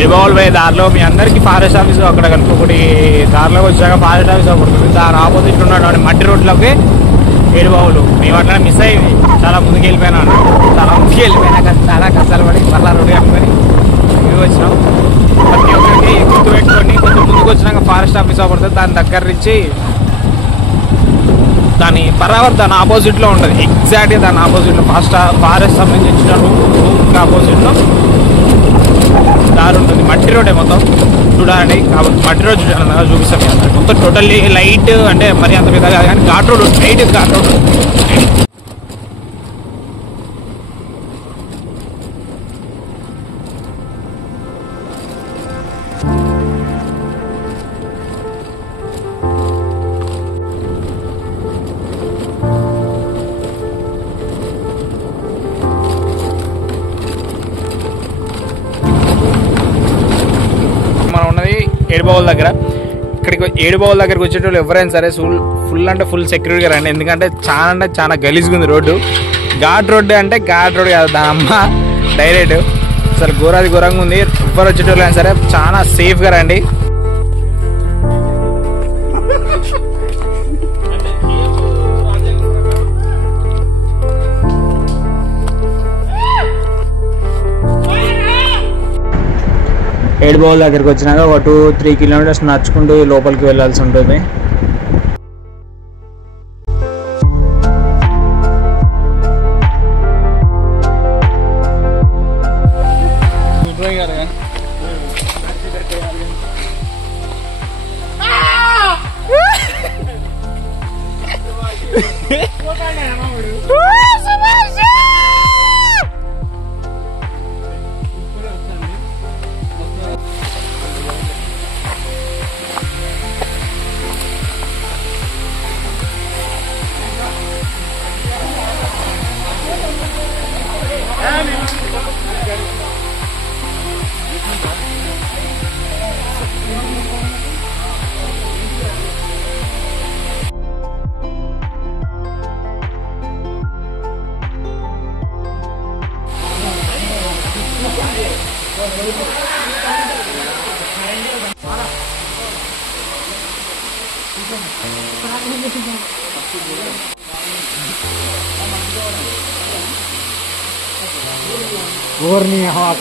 ఎడబావులు పోయే దారిలో మీ అందరికీ ఫారెస్ట్ ఆఫీస్ అక్కడ కనుక ఒకటి దారిలోకి వచ్చాక ఫారెస్ట్ ఆఫీస్ ఒకటి ఉంటుంది. దాని ఆపోజిట్ ఉన్నటువంటి మట్టి రోడ్లోకి ఏడుబావులు. మేము అట్లా మిస్ అయ్యింది, చాలా ముందుకు వెళ్ళిపోయినాను. చాలా ముందుకు వెళ్ళిపోయినాక చాలా కష్టాలు పడి మళ్ళా రోడ్డు కట్టుకొని ఇవి వచ్చినాం. ప్రతి ఒక్కరికి గుర్తు పెట్టుకొని కొంచెం ముందుకు వచ్చినాక ఫారెస్ట్ ఆఫీస్ పడుతుంది. దాని దగ్గర నుంచి దాని బరాబర్ దాని ఆపోజిట్లో ఉంటుంది. ఎగ్జాక్ట్గా దాని ఆపోజిట్లో ఫారెస్ట్ సంబంధించిన రూమ్ ఆపోజిట్లో దారి ఉంటుంది. మట్టి రోడ్డే మొత్తం చూడాలండి. కాబట్టి మట్టి రోడ్ చూడాలన్నా చూపిస్తాం కదా. మొత్తం టోటల్లీ లైట్ అంటే మరి అంత పెద్ద కాదు కానీ ghat road, light ghat road. ఏడుబావుల దగ్గర. ఇక్కడికి ఏడుబావుల దగ్గరికి వచ్చేటోళ్ళు ఎవరైనా సరే ఫుల్ అంటే ఫుల్ సెక్యూరిటీగా రండి. ఎందుకంటే చాలా గలీజ్గా ఉంది రోడ్డు. ఘాట్ రోడ్డు అంటే ఘాట్ రోడ్ కాదు, దాని అమ్మ డైరెక్ట్ అసలు ఘోరంగా ఉంది. ఎవరు వచ్చేటోళ్ళు అయినా సరే చాలా సేఫ్గా రండి. ఏడుబావుల దగ్గరికి వచ్చినాక ఒక 2-3 కిలోమీటర్స్ నడుచుకుంటూ లోపలికి వెళ్ళాల్సి ఉంటుంది.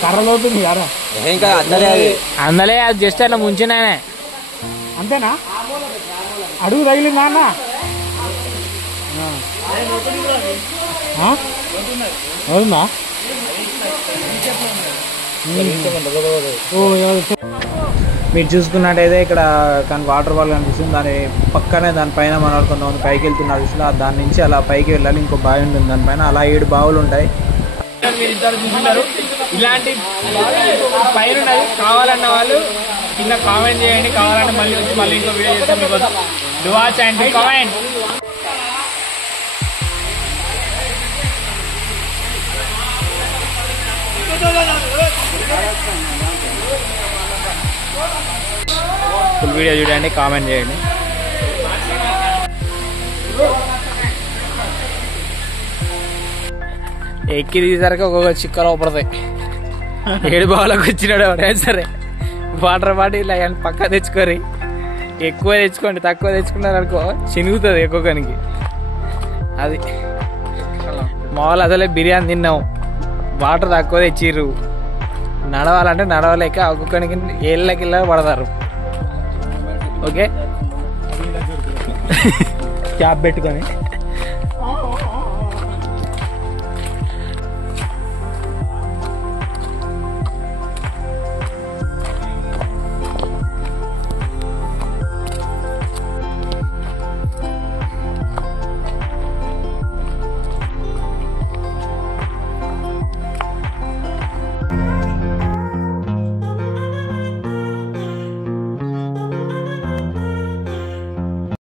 కర్రలోతుంది కదా, అందలే అది జస్ట్ అట్లా ముంచినానే అంతేనా? అడుగు తగిలిందా అన్న? అవునా? మీరు చూసుకున్నట్టయితే ఇక్కడ కానీ వాటర్ ఫాల్ కనిపిస్తుంది. దాని పక్కనే దానిపైన మన కొంతమంది పైకి వెళ్తున్నారు చూసిన, దాని నుంచి అలా పైకి వెళ్ళాలి. ఇంకో బావి ఉంటుంది దానిపైన. అలా 7 బావులు ఉంటాయి. మీరు ఇద్దరు చూస్తున్నారు. ఇలాంటి పైన ఉన్నది కావాలన్న వాళ్ళు కింద కామెంట్ చేయండి. కావాలంటే మళ్ళీ ఇంకో వీడియో చేస్తాం మీకోసం. Do watch and comment. Full video చూడండి, కామెంట్ చేయండి. ఎక్కి తీసరికి ఒక్కొక్క చిక్కలు పడతాయి. ఏడుబావులకు వచ్చినాడు ఎవరైనా సరే వాటర్ బాటిల్ అవన్నీ పక్క తెచ్చుకోరి. ఎక్కువ తెచ్చుకోండి, తక్కువ తెచ్చుకున్నారు అనుకో చినుగుతుంది ఒక్కొక్కనికి. అది మా వాళ్ళు అసలే బిర్యానీ తిన్నాం, వాటర్ తక్కువ తెచ్చిర్రు. నడవాలంటే నడవలేక ఒక్కొక్కనికి ఏళ్ళకిళ్ళ పడతారు. ఓకే క్యాప్ పెట్టుకొని